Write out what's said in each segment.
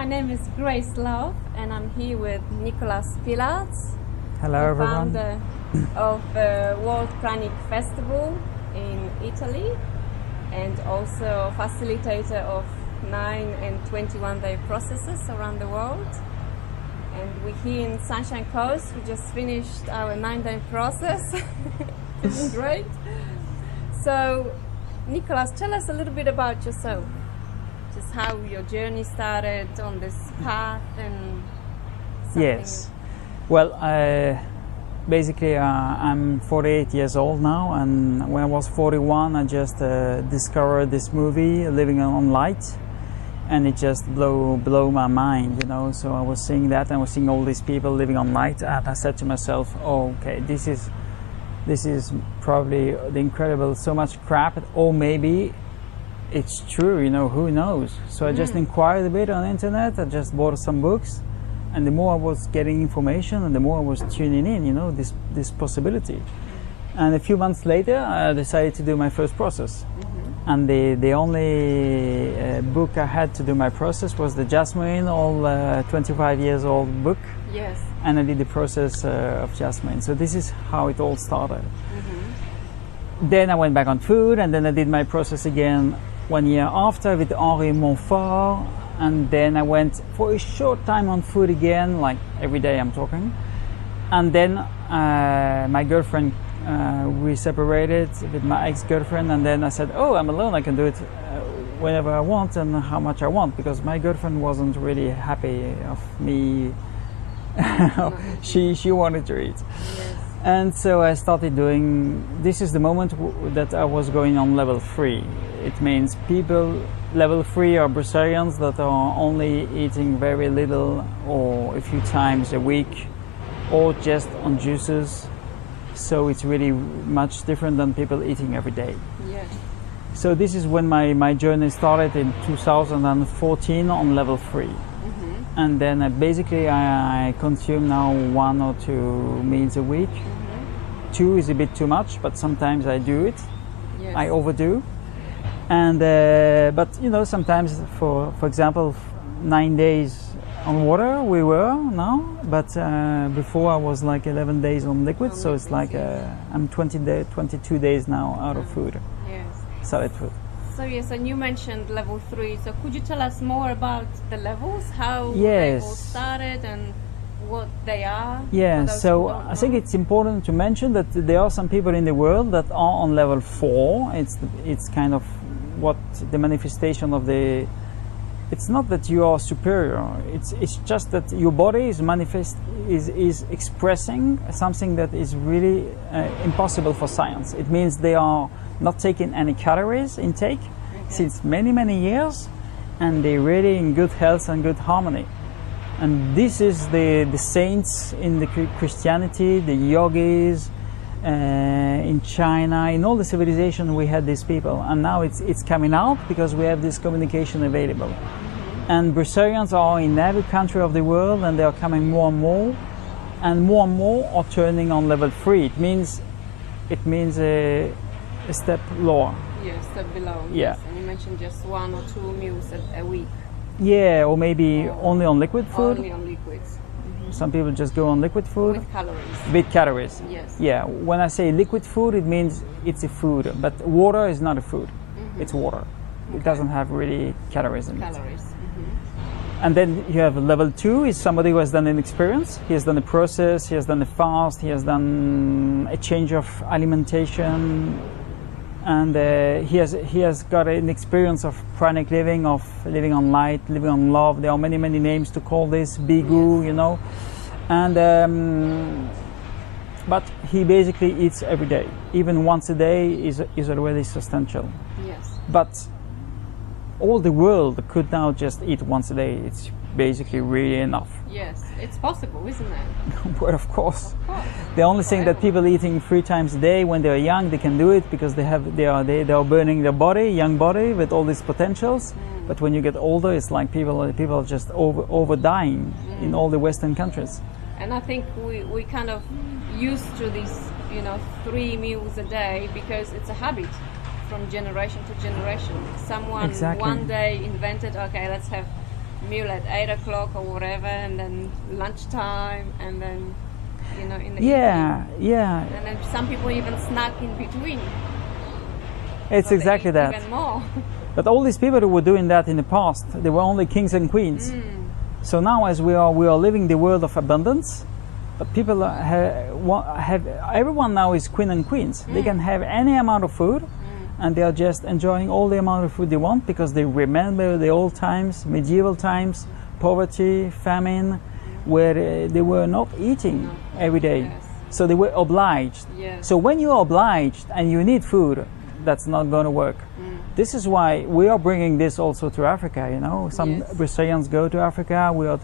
my name is Grace Love and I'm here with Nicolas Pilartz. Hello everyone. Founder of the World PRANIC Festival in Italy and also facilitator of 9 and 21 day processes around the world. And we're here in Sunshine Coast. We just finished our 9-day process. Feeling great. So Nicolas, tell us a little bit about yourself. Just how your journey started on this path and something. Yes. Well, basically I'm 48 years old now, and when I was 41 I just discovered this movie, Living on Light, and it just blew my mind, you know. So I was seeing that, and I was seeing all these people living on light, and I said to myself, oh, okay, this is probably the incredible, so much crap, or maybe it's true, you know, who knows. So I just inquired a bit on the internet. I just bought some books, and the more I was getting information and the more I was tuning in, you know, this possibility. And a few months later I decided to do my first process. And the only book I had to do my process was the Jasmine, 25 years old book. Yes. And I did the process of Jasmine. So this is how it all started. Then I went back on food, and then I did my process again 1 year after with Henri Montfort, and then I went for a short time on food again, like every day I'm talking. And then my girlfriend, we separated with my ex-girlfriend, and then I said, oh, I'm alone, I can do it whenever I want and how much I want, because my girlfriend wasn't really happy of me. she wanted to eat. Yes. And so I started doing, this is the moment that I was going on level 3. It means people, level 3 are breatharians that are only eating very little or a few times a week, or just on juices. So it's really much different than people eating every day. Yes. So this is when my journey started in 2014 on level 3. And then basically I consume now 1 or 2 meals a week. 2 is a bit too much, but sometimes I do it. Yes. I overdo. And but you know, sometimes for example 9 days on water we were now, but before I was like 11 days on liquid, so it's like I'm 22 days now out of food. Yes. Solid food. So yes, and you mentioned level 3. So could you tell us more about the levels, how Yes. they all started and what they are? Yeah, for those so who don't I think know? it's important to mention that there are some people in the world that are on level 4. It's kind of what the manifestation of the. It's not that you are superior. It's just that your body is expressing something that is really impossible for science. It means they are not taking any calories intake since many years, and they're really in good health and good harmony. And this is the saints in the Christianity, the yogis, in China, in all the civilization we had these people, and now it's coming out because we have this communication available. And breatharians are in every country of the world, and they are coming more and more are turning on level 3. It means a step lower. Yes, step below. Yeah. Yes. And you mentioned just 1 or 2 meals a week. Yeah, or maybe only on liquid food. Only on liquids. Some people just go on liquid food. With calories. With calories. Yes. Yeah, when I say liquid food, it means it's a food, but water is not a food. It's water. It doesn't have really calories in it. Calories. And then you have level 2 is somebody who has done an experience. He has done a process, he has done a fast, he has done a change of alimentation, and he has got an experience of pranic living, of living on light, living on love. There are many names to call this, bigu, you know. And but he basically eats every day. Even once a day is already substantial. Yes. But all the world could now just eat once a day. It's basically really enough. Yes, it's possible, isn't it? Well, of course. Of course. The only thing that people eating 3 times a day when they're young, they can do it because they are burning their body, young body, with all these potentials. But when you get older, it's like people are just over dying in all the Western countries. And I think we kind of used to these, 3 meals a day because it's a habit from generation to generation. Someone Exactly. one day invented, okay, let's have meal at 8 o'clock or whatever, and then lunchtime, and then in the evening. Yeah. And then some people even snack in between. It's So exactly they eat that. Even more. But all these people who were doing that in the past, they were only kings and queens. So now, as we are living the world of abundance. But people have everyone now is queen and queens. They can have any amount of food, and they are just enjoying all the amount of food they want because they remember the old times, medieval times, poverty, famine, where they were not eating every day. Yes. So they were obliged. Yes. So when you're obliged and you need food, that's not going to work. This is why we are bringing this also to Africa. Some Yes. Brazilians go to Africa. We are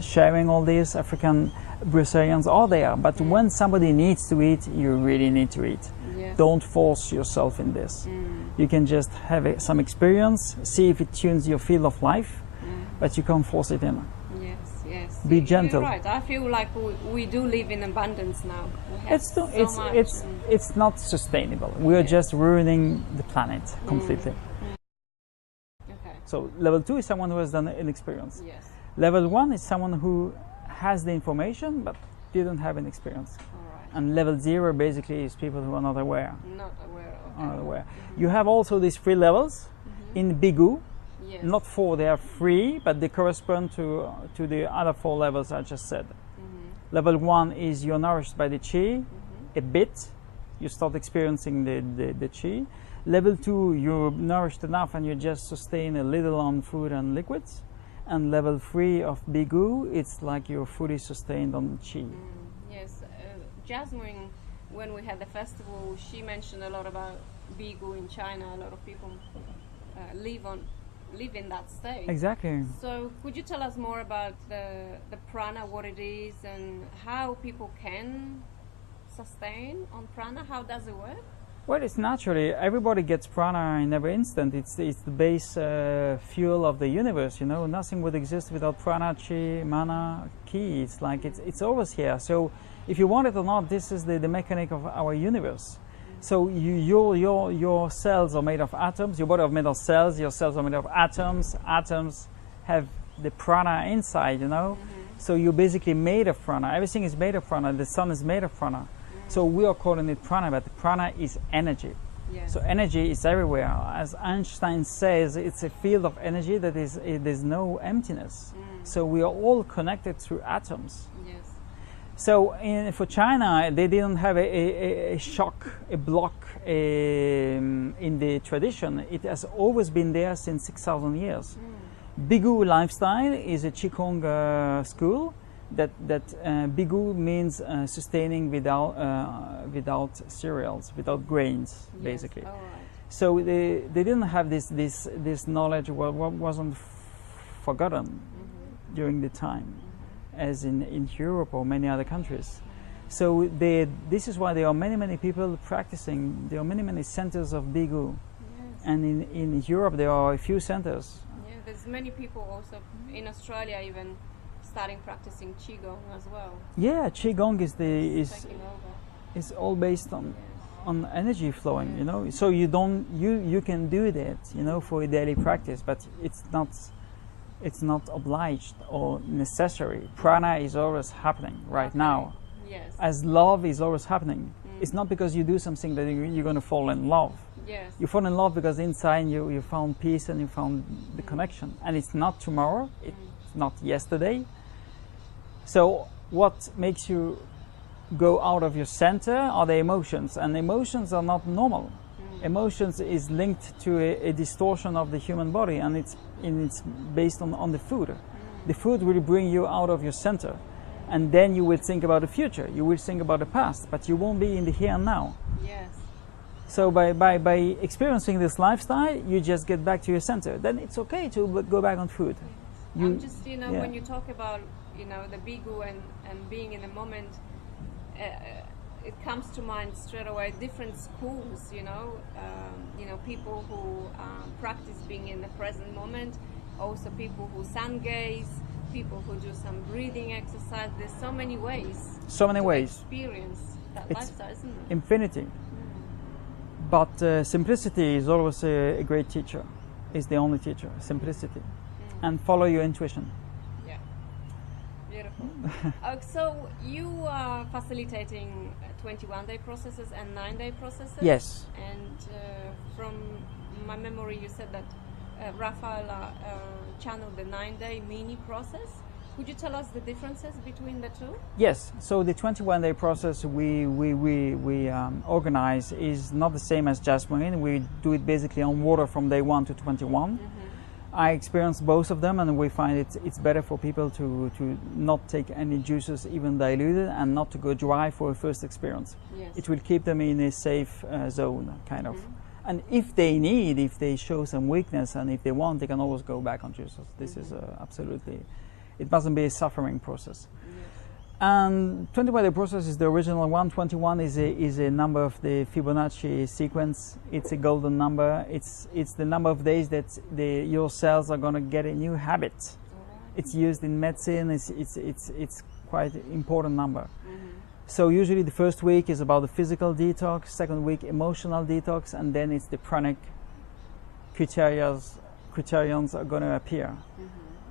sharing all this. African Brazilians are there, but when somebody needs to eat, you really need to eat. Yes. Don't force yourself in this. You can just have some experience, see if it tunes your field of life, but you can't force it in. Yes. Be gentle. You're right. I feel like we do live in abundance now. We have much. It's not sustainable. We are just ruining the planet completely. Okay. So level 2 is someone who has done an experience. Yes. Level 1 is someone who has the information but didn't have an experience. All right. And level 0 basically is people who are not aware. Not aware. Okay. Not aware. You have also these 3 levels in Bigu. Yes. Not 4, they are 3, but they correspond to the other 4 levels I just said. Level 1 is you're nourished by the chi, a bit. You start experiencing the chi. Level 2, you're nourished enough and you just sustain a little on food and liquids. And level 3 of Bigu, it's like you're fully sustained on chi. Yes, Jasmine, when we had the festival, she mentioned a lot about Bigu in China. A lot of people live in that state. Exactly. So could you tell us more about the prana, what it is, and how people can sustain on prana? How does it work? Well, it's naturally, everybody gets prana in every instant. It's the base fuel of the universe, Nothing would exist without prana, chi, mana, ki. It's like it's always here. So if you want it or not, this is the mechanic of our universe. So your cells are made of atoms, your body is made of cells, your cells are made of atoms. Atoms have the prana inside, So you're basically made of prana. Everything is made of prana. The sun is made of prana. So we are calling it prana, but prana is energy. Yes. So energy is everywhere. As Einstein says, it's a field of energy that there's no emptiness. So we are all connected through atoms. Yes. So for China, they didn't have a shock, a block in the tradition. It has always been there since 6,000 years. Bigu lifestyle is a Qigong school. That Bigu means sustaining without cereals, without grains, basically. All right. So they didn't have this knowledge. Wasn't forgotten during the time, as in Europe or many other countries. So this is why there are many people practicing. There are many centers of Bigu, and in Europe there are a few centers. Yeah, there's many people also in Australia even starting practicing qigong as well. Yeah, qigong Taking over. is all based on energy flowing, So you can do that, for a daily practice, but it's not obliged or necessary. Prana is always happening right now. Yes. As love is always happening. It's not because you do something that you're going to fall in love. Yes. You fall in love because inside you found peace and you found the connection. And it's not tomorrow, it's not yesterday. So what makes you go out of your center are the emotions, and emotions are not normal. Emotions is linked to a distortion of the human body, and it's based on the food. The food will bring you out of your center, and then you will think about the future. You will think about the past, but you won't be in the here and now. Yes. So by experiencing this lifestyle, you just get back to your center. Then it's okay to go back on food. I'm just, when you talk about, the Bigu and being in the moment, it comes to mind straight away different schools, people who practice being in the present moment, also people who sun gaze, people who do some breathing exercise. There's so many ways. So many to ways. Experience that It's lifestyle, isn't it? infinity. But simplicity is always a great teacher. It's the only teacher. Simplicity. and follow your intuition. Yeah, beautiful. So you are facilitating 21-day processes and 9-day processes? Yes. And from my memory, you said that Raffaella channeled the 9-day mini process. Could you tell us the differences between the two? Yes. So the 21-day process we organize is not the same as Jasmine. We do it basically on water from day 1 to 21. I experienced both of them, and we find it's better for people to not take any juices, even diluted, and not to go dry for a first experience. Yes. It will keep them in a safe zone, kind of. And if they show some weakness, and if they want, they can always go back on juices. This is absolutely, it mustn't be a suffering process. Yes. And 21-day process is the original one. 21 is a number of the Fibonacci sequence. It's a golden number. It's the number of days that your cells are going to get a new habit. It's used in medicine. It's quite an important number. So usually the first week is about the physical detox, second week emotional detox, and then it's the pranic criterions are going to appear.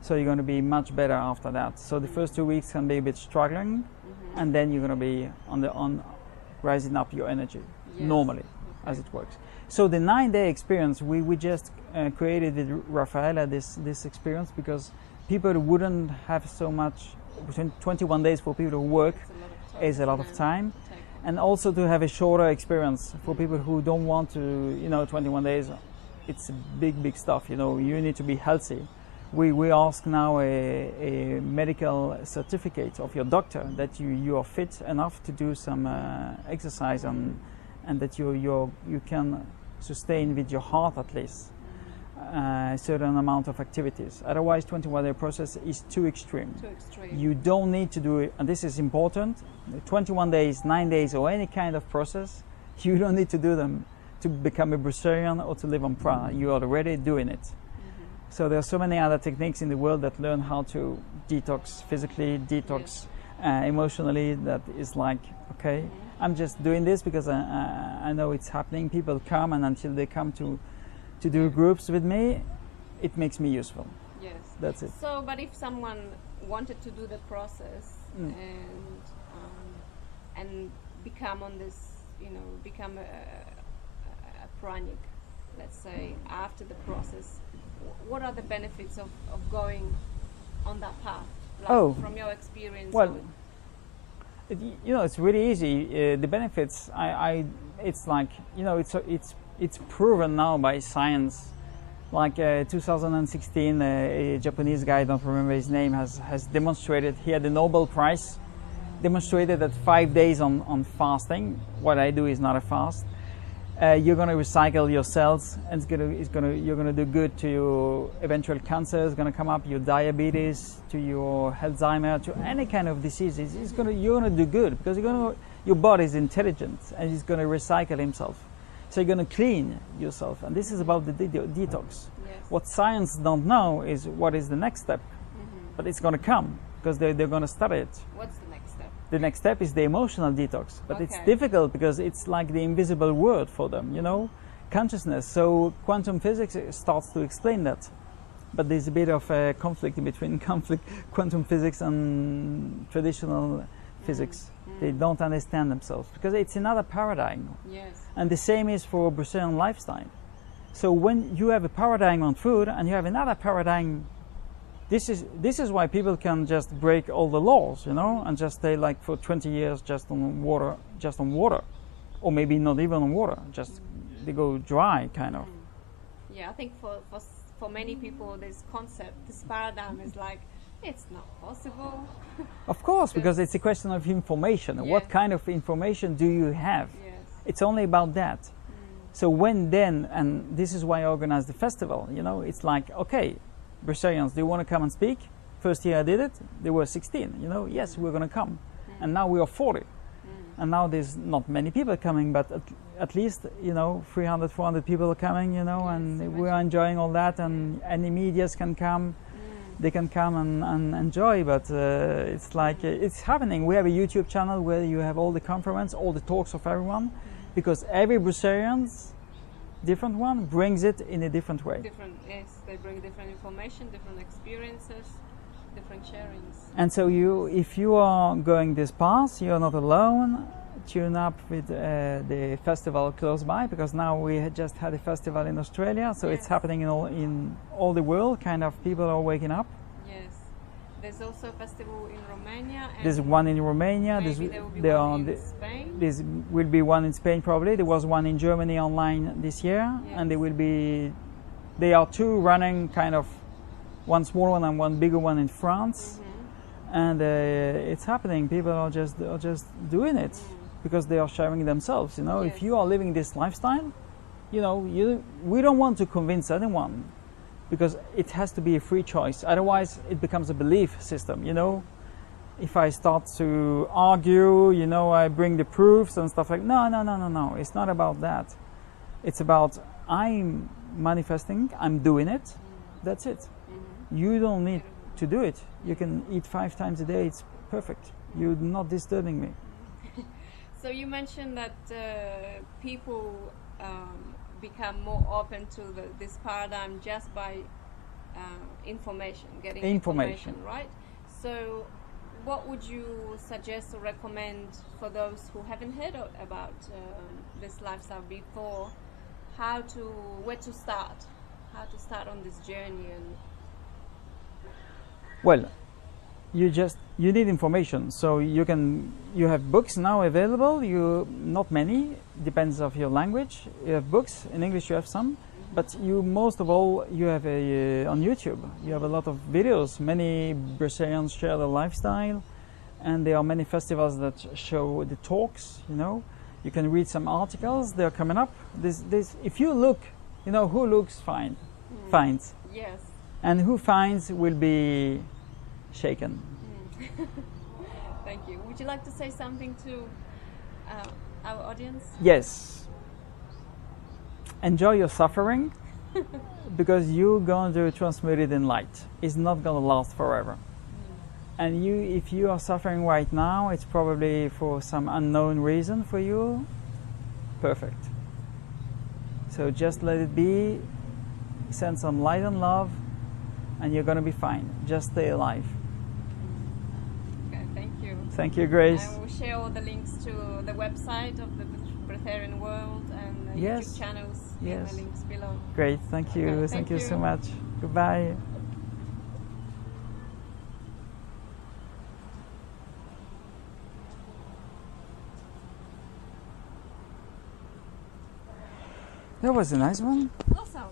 So you're going to be much better after that. So the first 2 weeks can be a bit struggling, and then you're going to be on rising up your energy normally, as it works. So the 9-day experience, we just created with Raffaella this experience because people wouldn't have so much. 21 days for people to work is a lot of time, and also to have a shorter experience for people who don't want to. 21 days, it's big stuff. You need to be healthy. We ask now a medical certificate of your doctor that you are fit enough to do some exercise and that you can sustain with your heart at least a certain amount of activities. Otherwise, 21-day process is too extreme. You don't need to do it, and this is important. 21 days, 9 days, or any kind of process, you don't need to do them to become a breatharian or to live on prana. You are already doing it. So there are so many other techniques in the world that learn how to detox physically, detox emotionally. That is like, okay, I'm just doing this because I know it's happening. People come, and until they come to do groups with me, it makes me useful. Yes. That's it. So, but if someone wanted to do the process and become on this, become a pranic, let's say, after the process, what are the benefits of going on that path? From your experience? Well, it's really easy. The benefits, it's like, it's proven now by science. Like 2016, a Japanese guy, I don't remember his name, has demonstrated. He had the Nobel Prize. Demonstrated that 5 days on fasting. What I do is not a fast. You're going to recycle your cells, and you're going to do good to your eventual cancer. It's going to come up, your diabetes, to your Alzheimer, to any kind of diseases. You're going to do good because your body is intelligent and it's going to recycle himself. So you're going to clean yourself, and this is about the detox. Yes. What science don't know is what is the next step, but it's going to come because they're going to study it. What's the next step? The next step is the emotional detox, but it's difficult because it's like the invisible word for them, consciousness. So quantum physics starts to explain that, but there's a bit of a conflict between quantum physics and traditional physics. They don't understand themselves because it's another paradigm. Yes. And the same is for Brazilian lifestyle. So when you have a paradigm on food and you have another paradigm, this is why people can just break all the laws, and just stay like for 20 years just on water, or maybe not even on water, just they go dry kind of. Yeah, I think for many people this concept, this paradigm is like, it's not possible. Of course, because it's a question of information. Yes. What kind of information do you have? Yes. It's only about that. So and this is why I organized the festival, it's like, okay, Brazilians, do you want to come and speak? First year I did it, they were 16, yes, we're going to come. And now we are 40. And now there's not many people coming, but at least, 300, 400 people are coming, and we are enjoying all that, and any medias can come. They can come and enjoy, but it's like it's happening. We have a YouTube channel where you have all the conference, all the talks of everyone, because every Brazilian's different one brings it in a different way. Yes. They bring different information, different experiences, different sharings. And so if you are going this path, you're not alone. Tune up with the festival close by, because now we had just had a festival in Australia, so it's Yes. happening in all the world. Kind of people are waking up. Yes. There's also a festival in Romania. And There's one in Romania. maybe there will be there one are in Spain. There will be one in Spain probably. There was one in Germany online this year, and there will be. They are two running, kind of, one small one and one bigger one in France, and it's happening. People are just doing it because they are sharing themselves. You know, Yes. if you are living this lifestyle, you know, we don't want to convince anyone, because it has to be a free choice. Otherwise, it becomes a belief system. You know, if I start to argue, you know, I bring the proofs and stuff like. No. It's not about that. It's about I'm manifesting. I'm doing it. That's it. You don't need to do it. You can eat 5 times a day. It's perfect. You're not disturbing me. So you mentioned that people become more open to this paradigm just by getting information, right? So what would you suggest or recommend for those who haven't heard about this lifestyle before? Where to start? How to start on this journey? And Well, you need information. So you have books now available. Not many, depends of your language. You have books in English. You have some, but most of all you have on YouTube. You have a lot of videos. Many Brazilians share their lifestyle, and there are many festivals that show the talks. You know, you can read some articles. They're coming up. If you look, you know, who looks finds. yes. And who finds will be shaken. Thank you. Would you like to say something to our audience? Yes. Enjoy your suffering, because you're going to transmute it in light. It's not going to last forever. And if you are suffering right now, it's probably for some unknown reason for you. Perfect. So just let it be. Send some light and love, and you're going to be fine. Just stay alive. Okay, thank you. Thank you, Grace. I will share all the links to the website of the Breatharian World and the Yes. YouTube channels in Yes. the links below. Great. Thank you. Okay, Thank thank you you. so much. Goodbye. That was a nice one. Awesome.